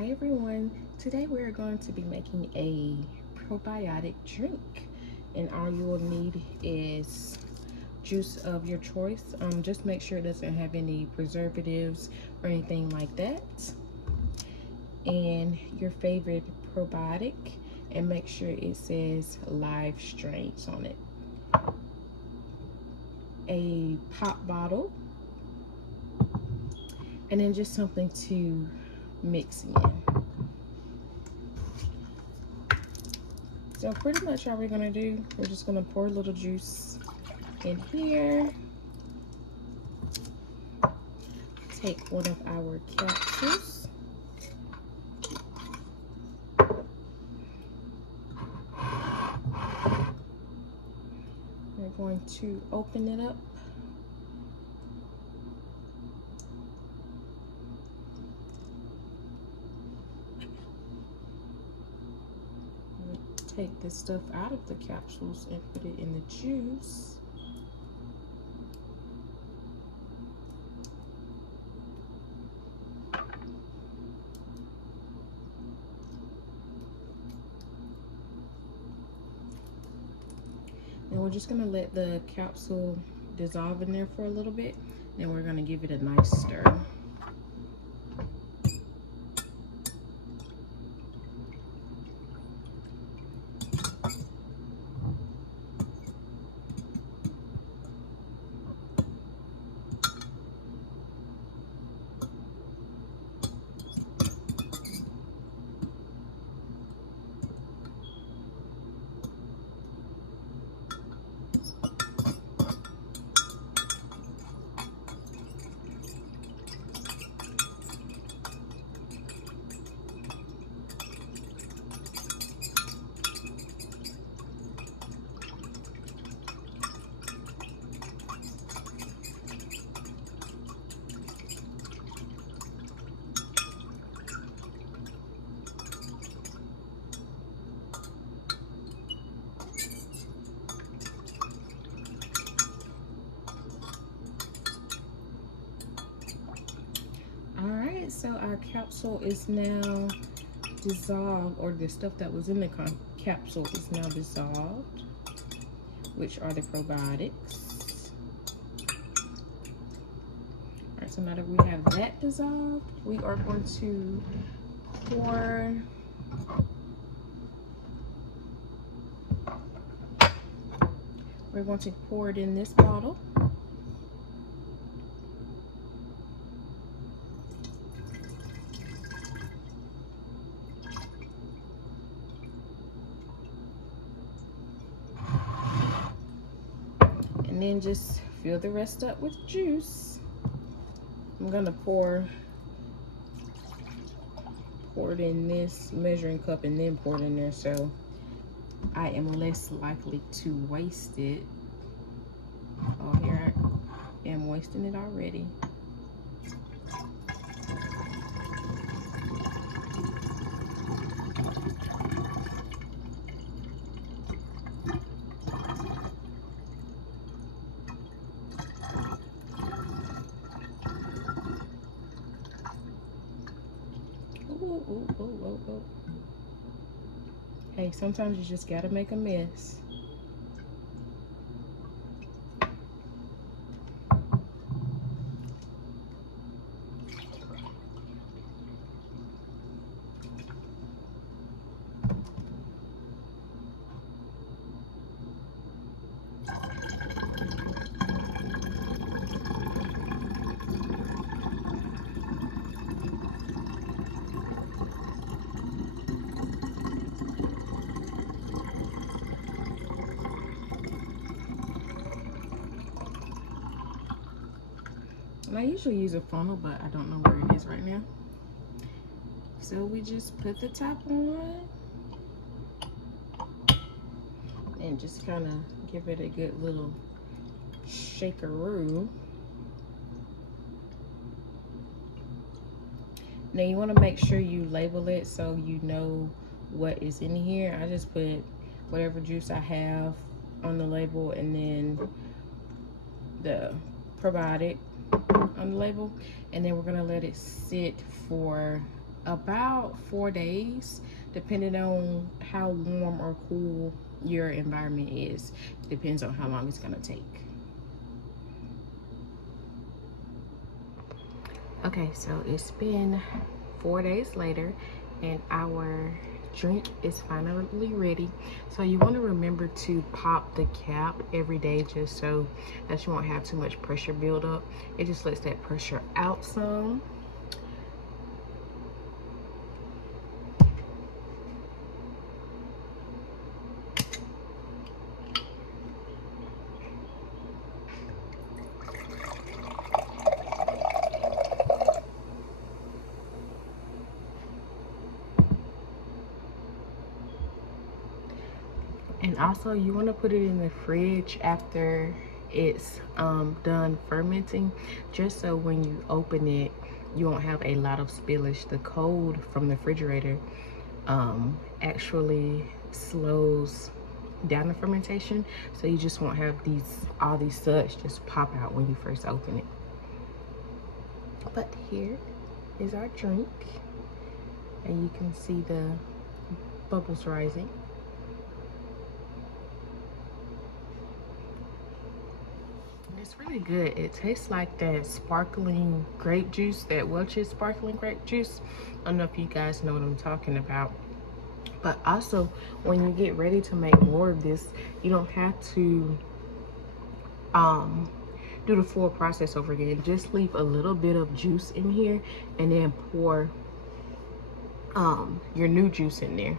Hi everyone, today we're going to be making a probiotic drink, and all you will need is juice of your choice. Just make sure it doesn't have any preservatives or anything like that, and your favorite probiotic, and make sure it says live strains on it. A pop bottle, and then just something to mix in. So pretty much all we're gonna do, we're just gonna pour a little juice in here. Take one of our capsules. We're going to open it up. Take this stuff out of the capsules and put it in the juice. And we're just gonna let the capsule dissolve in there for a little bit. Then we're gonna give it a nice stir. Alright, so our capsule is now dissolved, or the stuff that was in the capsule is now dissolved, which are the probiotics. Alright, so now that we have that dissolved, we are going to pour it in this bottle. And then just fill the rest up with juice. I'm gonna pour it in this measuring cup and then pour it in there, so I am less likely to waste it. Oh, here I am wasting it already. Ooh. Hey, sometimes you just gotta make a mess. And I usually use a funnel, but I don't know where it is right now. So we just put the top on and just kind of give it a good little shakeroo. Now you want to make sure you label it so you know what is in here. I just put whatever juice I have on the label, and then the probiotic on the label, and then we're gonna let it sit for about 4 days, depending on how warm or cool your environment is. Depends on how long it's gonna take. Okay, so it's been 4 days later and our drink is finally ready. So you want to remember to pop the cap every day just so that you won't have too much pressure build up. It just lets that pressure out some. And also you want to put it in the fridge after it's done fermenting, just so when you open it you won't have a lot of spillage. The cold from the refrigerator actually slows down the fermentation, so you just won't have all these suds just pop out when you first open it. But here is our drink, and you can see the bubbles rising. It's really good. It tastes like that sparkling grape juice, that Welch's sparkling grape juice. I don't know if you guys know what I'm talking about. But also, when you get ready to make more of this, you don't have to do the full process over again. Just leave a little bit of juice in here and then pour your new juice in there.